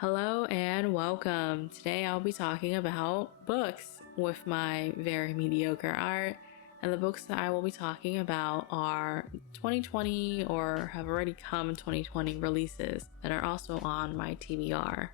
Hello and welcome. Today I'll be talking about books with my very mediocre art, and the books that I will be talking about are 2020 or have already come 2020 releases that are also on my TBR.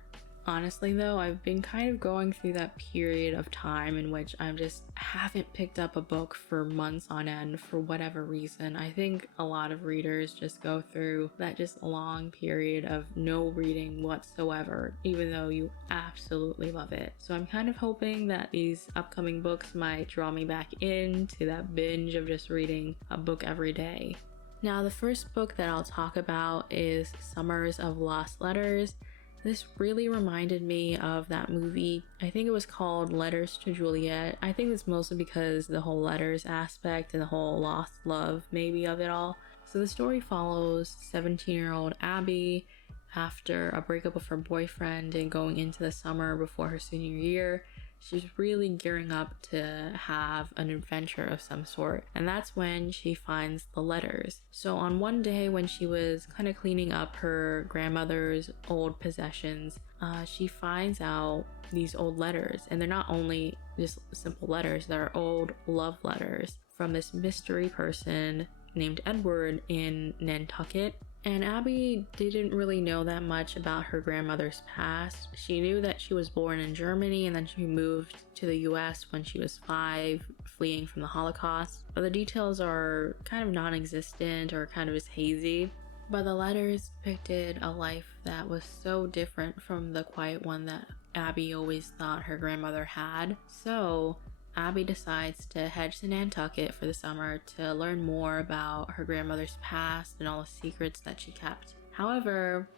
Honestly though, I've been kind of going through that period of time in which I just haven't picked up a book for months on end for whatever reason. I think a lot of readers just go through that just long period of no reading whatsoever, even though you absolutely love it. So I'm kind of hoping that these upcoming books might draw me back into that binge of just reading a book every day. Now, the first book that I'll talk about is Summers of Lost Letters. This really reminded me of that movie. I think it was called Letters to Juliet. I think it's mostly because the whole letters aspect and the whole lost love maybe of it all. So the story follows 17-year-old Abby after a breakup with her boyfriend and going into the summer before her senior year. She's really gearing up to have an adventure of some sort, and that's when she finds the letters. So on one day when she was kind of cleaning up her grandmother's old possessions, she finds out these old letters, and they're not only just simple letters, they're old love letters from this mystery person named Edward in Nantucket. And Abby didn't really know that much about her grandmother's past. She knew that she was born in Germany and then she moved to the US when she was 5, fleeing from the Holocaust. But the details are kind of non-existent or kind of just hazy. But the letters depicted a life that was so different from the quiet one that Abby always thought her grandmother had. So Abby decides to head to Nantucket for the summer to learn more about her grandmother's past and all the secrets that she kept. However,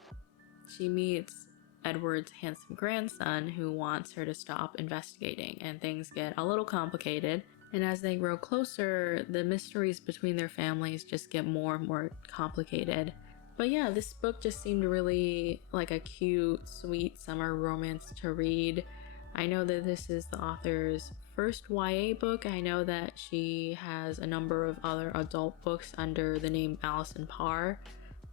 she meets Edward's handsome grandson who wants her to stop investigating, and things get a little complicated. And as they grow closer, the mysteries between their families just get more and more complicated. But yeah, this book just seemed really like a cute, sweet summer romance to read. I know that this is the author's first YA book. I know that she has a number of other adult books under the name Allison Parr.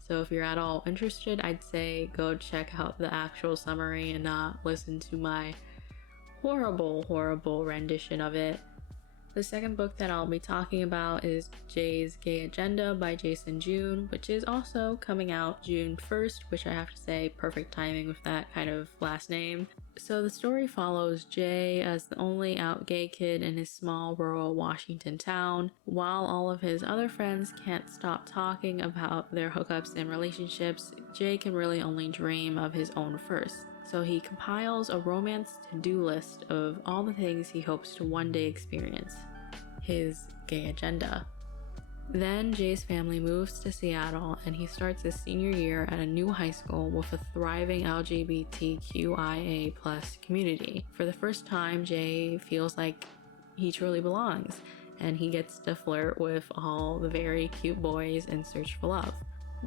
So if you're at all interested, I'd say go check out the actual summary and not listen to my horrible rendition of it. The second book that I'll be talking about is Jay's Gay Agenda by Jason June, which is also coming out June 1st, which I have to say, perfect timing with that kind of last name. So the story follows Jay as the only out gay kid in his small rural Washington town. While all of his other friends can't stop talking about their hookups and relationships, Jay can really only dream of his own first. So he compiles a romance to-do list of all the things he hopes to one day experience. His gay agenda. Then Jay's family moves to Seattle and he starts his senior year at a new high school with a thriving LGBTQIA+ community. For the first time, Jay feels like he truly belongs, and he gets to flirt with all the very cute boys and search for love.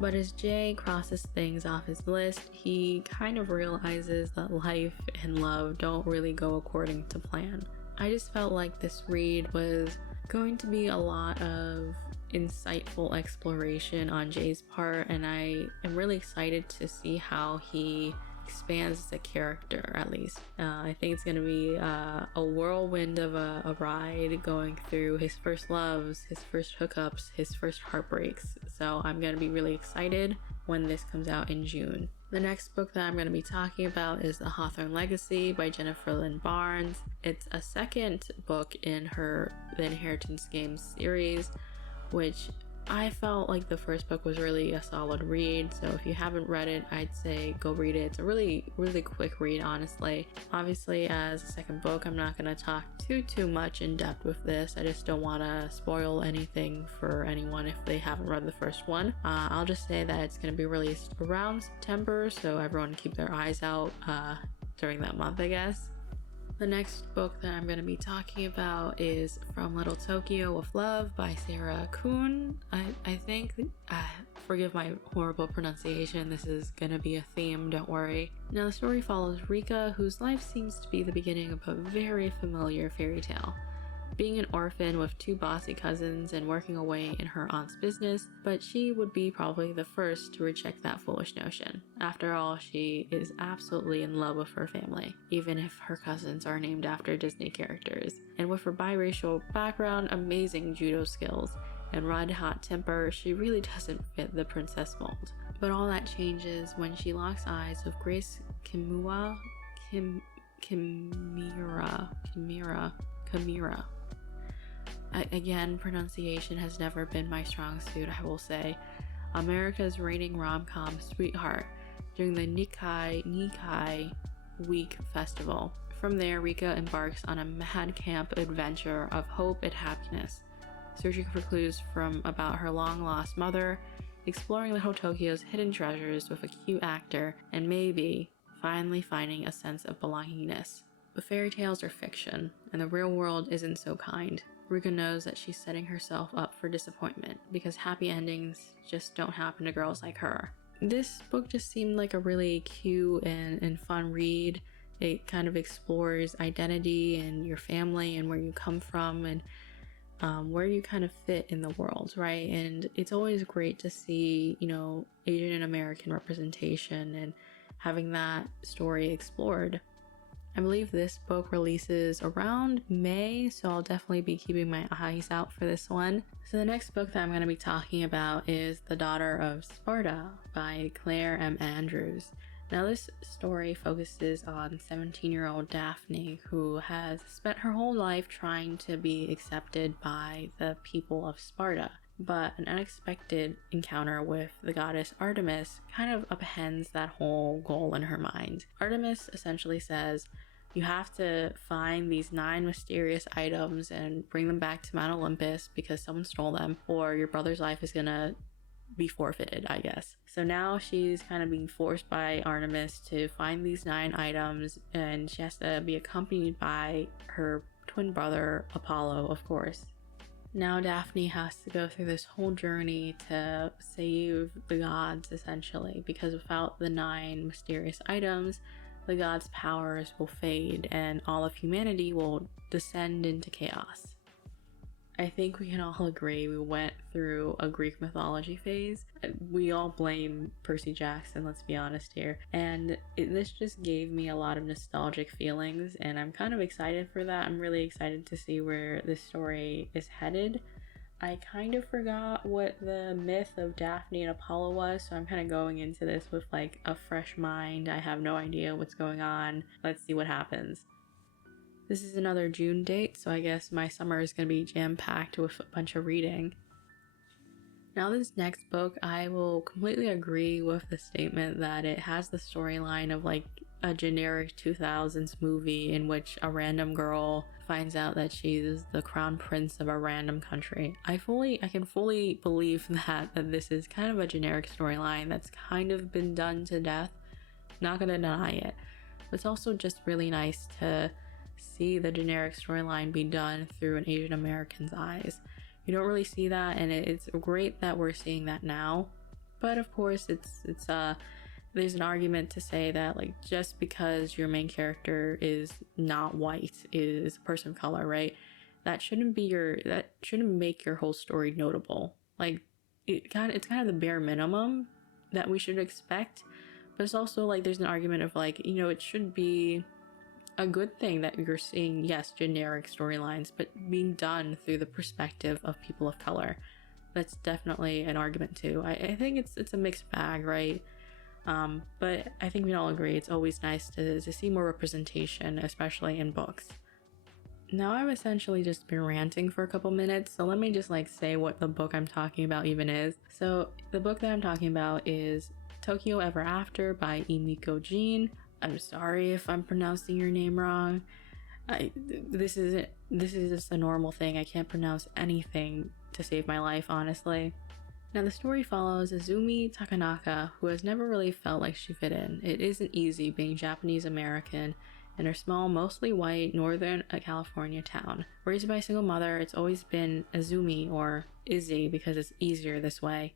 But as Jay crosses things off his list, he kind of realizes that life and love don't really go according to plan. I just felt like this read was going to be a lot of insightful exploration on Jay's part, and I am really excited to see how he expands as a character, at least. I think it's going to be a whirlwind of a ride, going through his first loves, his first hookups, his first heartbreaks. So I'm going to be really excited when this comes out in June. The next book that I'm going to be talking about is The Hawthorne Legacy by Jennifer Lynn Barnes. It's a second book in her The Inheritance Games series, which I felt like the first book was really a solid read. So if you haven't read it, I'd say go read it. It's a really quick read, honestly. Obviously, as a second book, I'm not going to talk too much in depth with this. I just don't want to spoil anything for anyone if they haven't read the first one. I'll just say that it's going to be released around September, so everyone keep their eyes out during that month, I guess. The next book that I'm going to be talking about is From Little Tokyo with Love by Sarah Kuhn. I think, forgive my horrible pronunciation, this is going to be a theme, don't worry. Now the story follows Rika, whose life seems to be the beginning of a very familiar fairy tale. being an orphan with 2 bossy cousins and working away in her aunt's business, but she would be probably the first to reject that foolish notion. After all, she is absolutely in love with her family, even if her cousins are named after Disney characters. And with her biracial background, amazing judo skills, and red-hot temper, she really doesn't fit the princess mold. But all that changes when she locks eyes with Grace Kimura. Again, pronunciation has never been my strong suit, I will say. America's reigning rom-com sweetheart during the Nikkei Week Festival. From there, Rika embarks on a mad camp adventure of hope and happiness, searching for clues from about her long-lost mother, exploring Little Tokyo's hidden treasures with a cute actor, and maybe finally finding a sense of belongingness. But fairy tales are fiction, and the real world isn't so kind. Rika knows that she's setting herself up for disappointment, because happy endings just don't happen to girls like her. This book just seemed like a really cute and fun read. It kind of explores identity and your family and where you come from and where you kind of fit in the world, right? And it's always great to see, Asian American representation and having that story explored. I believe this book releases around May, so I'll definitely be keeping my eyes out for this one. So the next book that I'm going to be talking about is The Daughter of Sparta by Claire M. Andrews. Now this story focuses on 17-year-old Daphne, who has spent her whole life trying to be accepted by the people of Sparta. But an unexpected encounter with the goddess Artemis kind of upends that whole goal in her mind. Artemis essentially says, you have to find these 9 mysterious items and bring them back to Mount Olympus because someone stole them, or your brother's life is gonna be forfeited, I guess. So now she's kind of being forced by Artemis to find these 9 items, and she has to be accompanied by her twin brother Apollo, of course. Now Daphne has to go through this whole journey to save the gods, essentially, because without the 9 mysterious items, the gods' powers will fade and all of humanity will descend into chaos. I think we can all agree we went through a Greek mythology phase. We all blame Percy Jackson, let's be honest here. And this just gave me a lot of nostalgic feelings, and I'm kind of excited for that. I'm really excited to see where this story is headed. I kind of forgot what the myth of Daphne and Apollo was, so I'm kind of going into this with like a fresh mind. I have no idea what's going on. Let's see what happens. This is another June date, so I guess my summer is going to be jam-packed with a bunch of reading. Now this next book, I will completely agree with the statement that it has the storyline of like a generic 2000s movie in which a random girl finds out that she's the crown prince of a random country. I can fully believe that this is kind of a generic storyline that's kind of been done to death. Not gonna deny it. But it's also just really nice to see the generic storyline be done through an Asian American's eyes. You don't really see that, and it's great that we're seeing that now. But of course, there's an argument to say that like just because your main character is not white, is a person of color, right? That shouldn't make your whole story notable. Like it's kind of the bare minimum that we should expect. But it's also like there's an argument of like, it should be a good thing that you're seeing, yes, generic storylines, but being done through the perspective of people of color. That's definitely an argument too. I think it's a mixed bag, right? But I think we all agree it's always nice to see more representation, especially in books. Now I've essentially just been ranting for a couple minutes, so let me just like say what the book I'm talking about even is. So the book that I'm talking about is Tokyo Ever After by Emiko Jean. I'm sorry if I'm pronouncing your name wrong. This is just a normal thing. I can't pronounce anything to save my life, honestly. Now the story follows Azumi Takanaka, who has never really felt like she fit in. It isn't easy being Japanese American in her small, mostly white, northern California town. Raised by a single mother, it's always been Azumi, or Izzy because it's easier this way,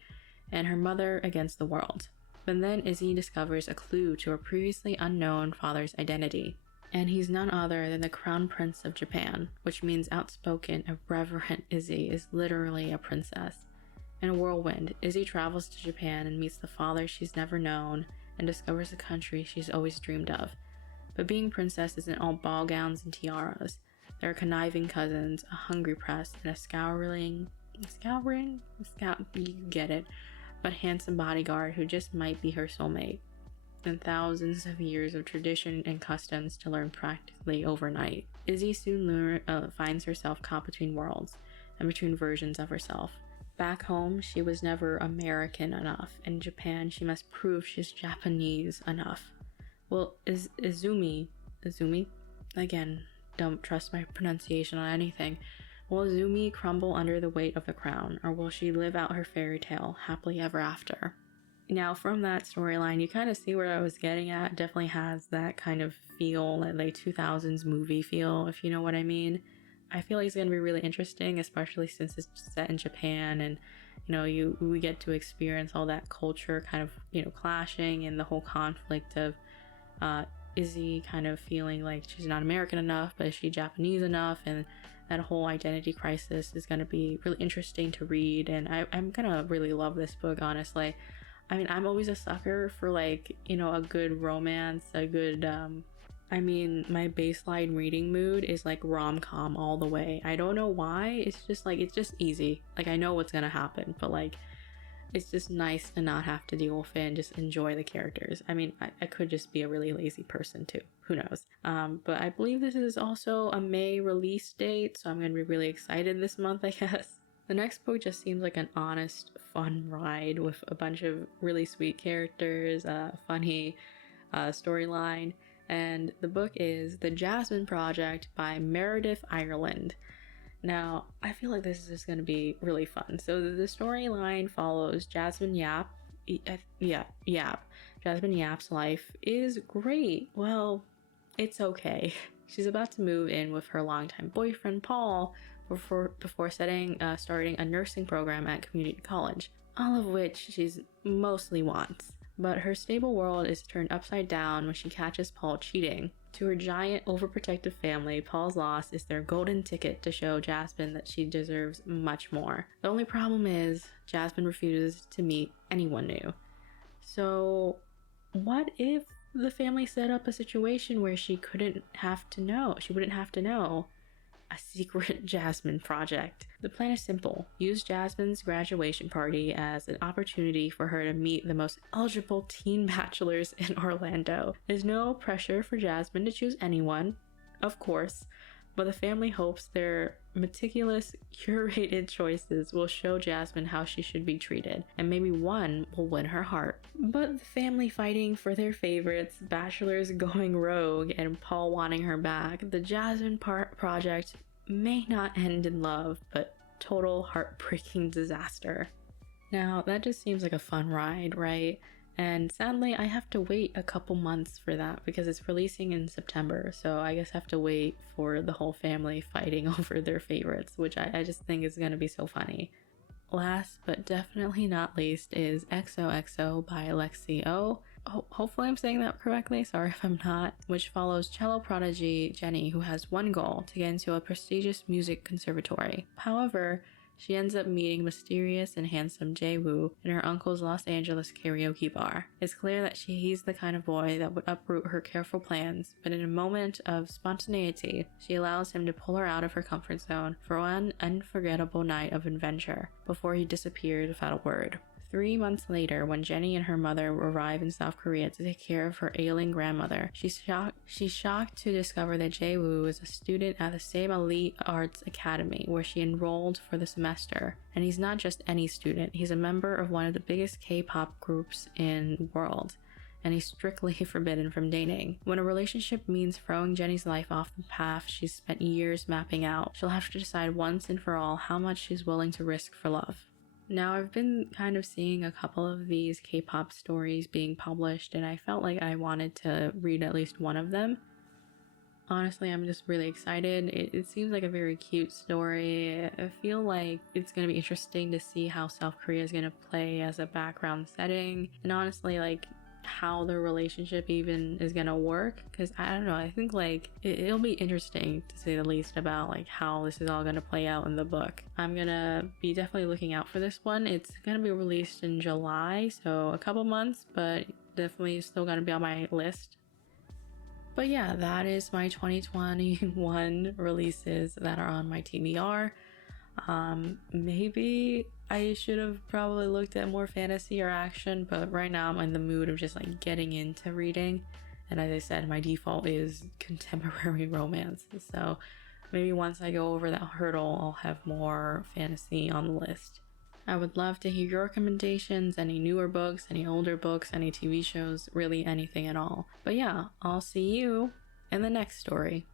and her mother against the world. But then Izzy discovers a clue to her previously unknown father's identity. And he's none other than the Crown Prince of Japan, which means outspoken, irreverent Izzy is literally a princess. In a whirlwind, Izzy travels to Japan and meets the father she's never known and discovers a country she's always dreamed of. But being princess isn't all ball gowns and tiaras. There are conniving cousins, a hungry press, and you get it, but handsome bodyguard who just might be her soulmate. And thousands of years of tradition and customs to learn practically overnight. Izzy soon finds herself caught between worlds and between versions of herself. Back home, she was never American enough. In Japan, she must prove she's Japanese enough. Will Izumi, again, don't trust my pronunciation on anything. Will Izumi crumble under the weight of the crown, or will she live out her fairy tale happily ever after? Now, from that storyline, you kind of see where I was getting at. It definitely has that kind of feel, that late 2000s movie feel, if you know what I mean. I feel like it's going to be really interesting, especially since it's set in Japan, and we get to experience all that culture kind of clashing, and the whole conflict of Izzy kind of feeling like she's not American enough, but is she Japanese enough, and that whole identity crisis is going to be really interesting to read. And I'm gonna really love this book, honestly. I mean, I'm always a sucker for a good romance, a good my baseline reading mood is like rom-com all the way. I don't know why. It's just easy. Like, I know what's gonna happen, but it's just nice to not have to deal with it and just enjoy the characters. I mean, I could just be a really lazy person too. Who knows? But I believe this is also a May release date, so I'm gonna be really excited this month, I guess. The next book just seems like an honest, fun ride with a bunch of really sweet characters, funny storyline, and the book is The Jasmine Project by Meredith Ireland. Now, I feel like this is just going to be really fun. So the storyline follows Jasmine Yap. Jasmine Yap's life is great. Well, it's okay. She's about to move in with her longtime boyfriend, Paul, before starting a nursing program at community college, all of which she's mostly wants. But her stable world is turned upside down when she catches Paul cheating. To her giant, overprotective family, Paul's loss is their golden ticket to show Jasmine that she deserves much more. The only problem is, Jasmine refuses to meet anyone new. So, what if the family set up a situation where she wouldn't have to know? A secret Jasmine project. The plan is simple. Use Jasmine's graduation party as an opportunity for her to meet the most eligible teen bachelors in Orlando. There's no pressure for Jasmine to choose anyone, of course, but the family hopes their meticulous, curated choices will show Jasmine how she should be treated, and maybe one will win her heart. But the family fighting for their favorites, bachelors going rogue, and Paul wanting her back, the Jasmine project may not end in love, but total heartbreaking disaster. Now, that just seems like a fun ride, right? And sadly, I have to wait a couple months for that because it's releasing in September. So I guess I have to wait for the whole family fighting over their favorites, which I just think is going to be so funny. Last but definitely not least is XOXO by Alexi O. Hopefully I'm saying that correctly, sorry if I'm not, which follows cello prodigy Jenny, who has one goal: to get into a prestigious music conservatory. However, she ends up meeting mysterious and handsome Jae-woo in her uncle's Los Angeles karaoke bar. It's clear that he's the kind of boy that would uproot her careful plans, but in a moment of spontaneity, she allows him to pull her out of her comfort zone for one unforgettable night of adventure, before he disappeared without a word. 3 months later, when Jenny and her mother arrive in South Korea to take care of her ailing grandmother, she's shocked to discover that Jae-woo is a student at the same elite arts academy where she enrolled for the semester. And he's not just any student, he's a member of one of the biggest K-pop groups in the world, and he's strictly forbidden from dating. When a relationship means throwing Jenny's life off the path she's spent years mapping out, she'll have to decide once and for all how much she's willing to risk for love. Now, I've been kind of seeing a couple of these K-pop stories being published, and I felt like I wanted to read at least one of them. Honestly, I'm just really excited. It seems like a very cute story. I feel like it's going to be interesting to see how South Korea is going to play as a background setting. And honestly, how their relationship even is gonna work, because I don't know, I think like it'll be interesting to say the least about like how this is all gonna play out in the book. I'm gonna be definitely looking out for this one. It's gonna be released in July, so a couple months, but definitely still gonna be on my list. But yeah, that is my 2021 releases that are on my TBR. Maybe I should have probably looked at more fantasy or action, but right now I'm in the mood of just like getting into reading. And as I said, my default is contemporary romance. So maybe once I go over that hurdle, I'll have more fantasy on the list. I would love to hear your recommendations, any newer books, any older books, any TV shows, really anything at all. But yeah, I'll see you in the next story.